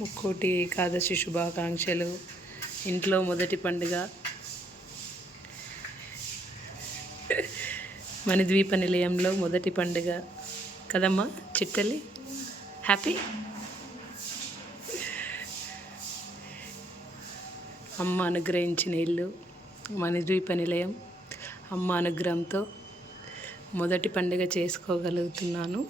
ముక్కోటి ఏకాదశి శుభాకాంక్షలు. ఇంట్లో మొదటి పండుగ మణిద్వీప నిలయంలో మొదటి పండుగ కదమ్మా చిట్టలి. హ్యాపీ. అమ్మ అనుగ్రహించిన ఇల్లు మణిద్వీప నిలయం. అమ్మ అనుగ్రహంతో మొదటి పండుగ చేసుకోగలుగుతున్నాను.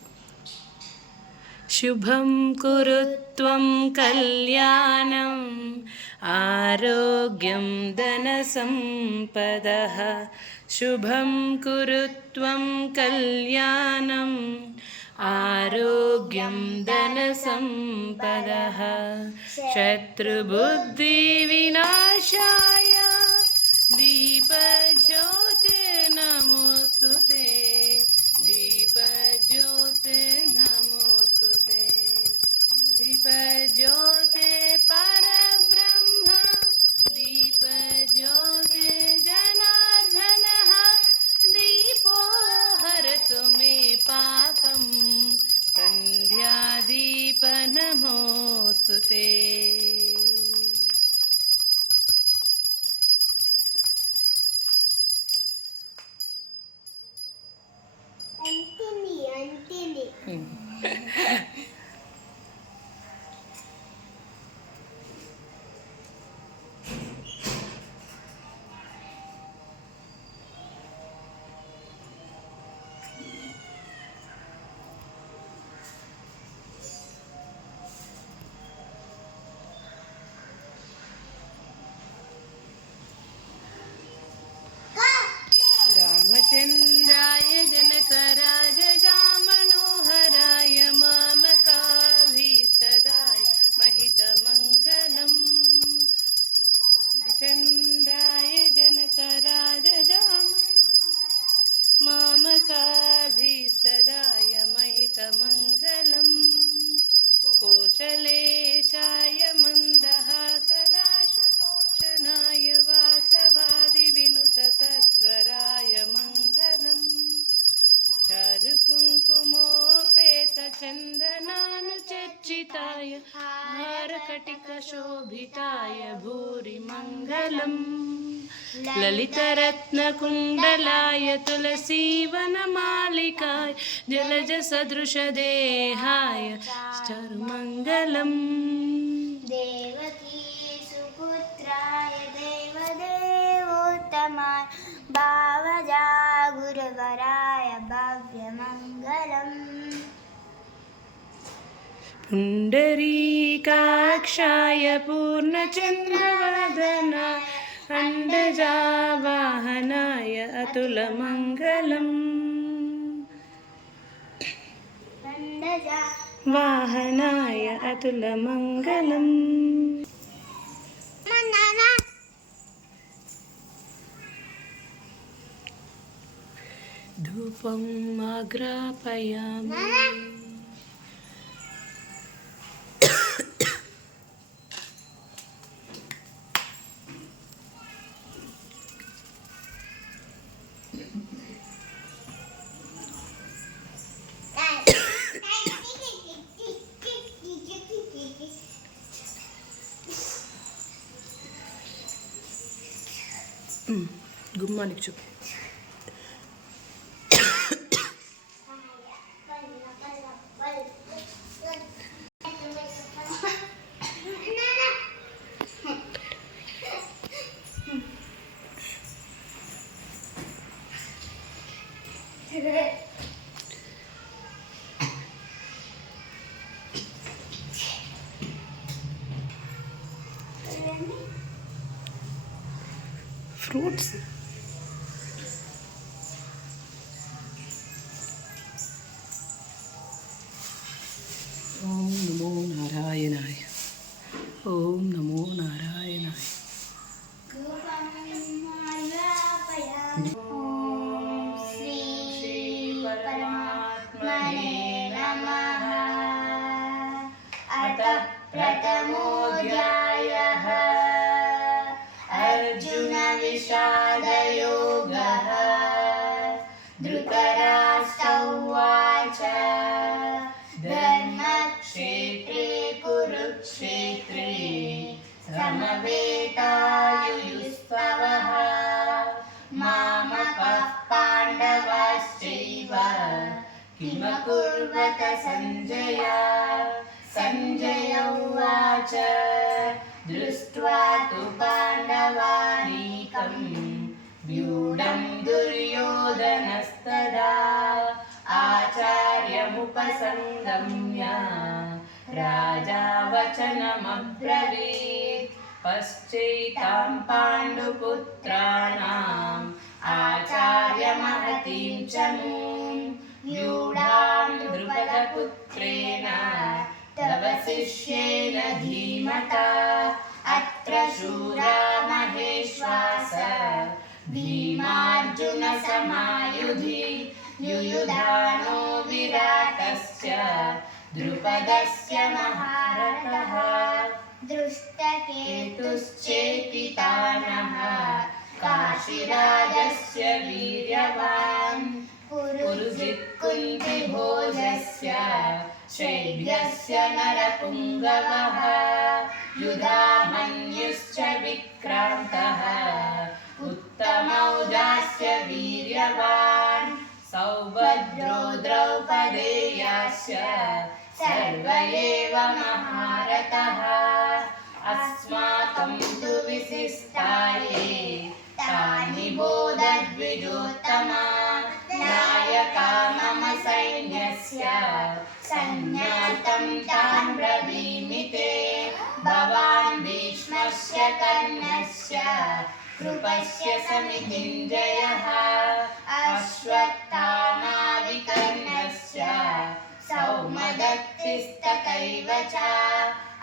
శుభం కురుత్వం కళ్యాణం ఆరోగ్యం ధన సంపదః. శుభం కురుత్వం కళ్యాణం ఆరోగ్యం ధన సంపదః. శత్రుబుద్ధి వినాశాయ దీపజ్యోతి నమోస్తుతే. దీపజ్యోతి నమోస్తుతే. దీపజ్యోతి పరబ్రహ్మ. దీపజ్యోతి జనార్దనః. దీపో హరతు మే పాపం. సంధ్యాదీప నమోస్తుతే. रामचन्द्राय जनकराजजामनोहराय मामकाभीष्टदाय महितमङ्गलम्. रामचन्द्राय जनकराजजाम मामकाभीष्टदाय महितमङ्गलम्. कोशलेशाय मन्दहासदाशनाय वासवादिविनुतसद्वराय मङ्गलम्. चारुकुङ्कुमोपेतचन्दनानुचर्चिताय हारकटिकशोभिताय भूरि मङ्गलम्. ललितरत्नकुण्डलाय तुलसीवनमालिकाय जलजसदृशदेहाय चरुमङ्गलम्. देवकी सुपुत्राय देवदेवोत्तमाय भावजा गुरुवराय भव्यमङ्गलम्. पुण्डरीकाक्षाय पूर्णचन्द्रवदनाय अण्डजावाहनाय अतुलमङ्गलम्. वाहनाय अतुलमङ्गलम्. धूपम् आग्रापयामि. గుమ్మానికి చూపు. ఫ్రూట్స్. ఓం నమో నారాయణాయ. ఓం నమో నారాయణాయ. శ్రీ పరమాత్మనే నమః. అత ప్రథమోऽధ్యాయః अर्जुन विषादयोगः. धृतराष्ट्र उवाच धर्मक्षेत्रे कुरुक्षेत्रे समवेतायुयुस्तवः मामकः पाण्डवाश्चैव किमकुर्वत सञ्जय सञ्जय उवाच दृष्ट्वा तु पाण्डवानीकं व्यूढं दुर्योधनस्तदा आचार्यमुपसङ्गम्य राजा वचनमब्रवीत् पश्चैतां पाण्डुपुत्राणाम् आचार्यमहतीं च मूं व्यूढां द्रुपदपुत्रेण तव शिष्येन धीमता अत्र शूरा महेश्वास भीमार्जुनसमायुधि युयुधानो विराटस्य द्रुपदस्य महारथः दृष्टकेतुश्चेकितानः काशीराजस्य वीर्यवान् पुरुजित्कुन्तिभोजस्य शैब्यस्य नरपुङ्गवः युधामन्युश्च विक्रान्तः उत्तमौजास्य वीर्यवान् सौभद्रो द्रौपदेयाश्च सर्व एव महारथः अस्माकं तु विशिष्टाये तानि बोधद्विजोत्तमा नायका मम सैन्यस्य सैन्यार्थं तान् ब्रवीमि ते भवान् भीष्मस्य कर्णस्य कृपस्य समितिञ्जयः अश्वत्थामाविकर्णस्य सौमदत्तिस्तथैव च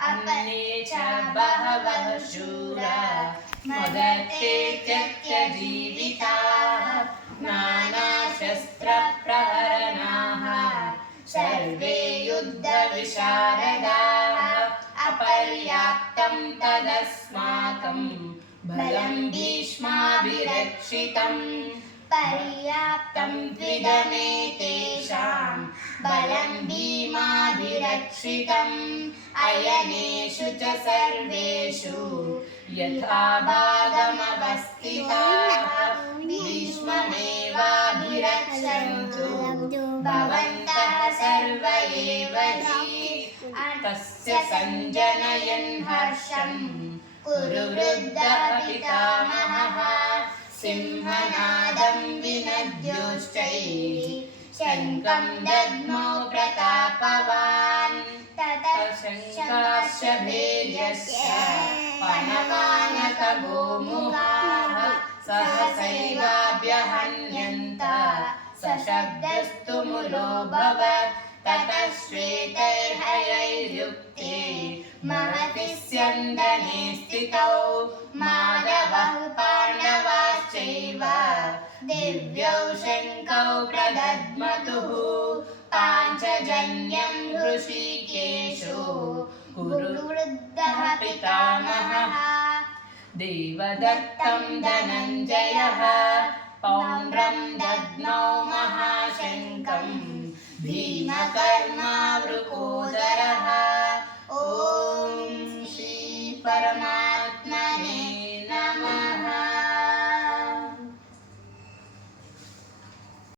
अन्ये च बहवः शूरा मदत्ते त्यक्तजीविताः नानाशस्त्रप्रहरणाः सर्वे युद्धविशारदाः अपर्याप्तं तदस्माकं बलं भीष्माभिरक्षितम् पर्याप्तं त्विदमेतेषां बलं भीमाभिरक्षितम् अयनेषु च सर्वेषु यथा भागमवस्थिताः भीष्ममेवाभिरक्षन्तु भवन्तः सर्व एव हि तस्य सञ्जनयन् हर्षम् कुरु वृद्धः पितामहः सिंहनादं विनद्योश्चैः शङ्खं दद्मो प्रतापवान् ततः भैर्यस्य पणवानकगोमुखाः सहसैवाभ्यहन्यन्त सशब्दस्तु मुलोऽभवत् ततः श्वेतैर्हयैर्युक्ते महति स्यन्दने स्थितौ माधवः पाण्डवाश्चैव दिव्यौ शङ्खौ प्रदद्मतुः पाञ्चजन्यं हृषीकेशो कुरु वृद्धः पितामहः देवदत्तं धनञ्जयः पौण्ड्रं दद्मौ महाशङ्खं भीमकर्मा वृकोदरः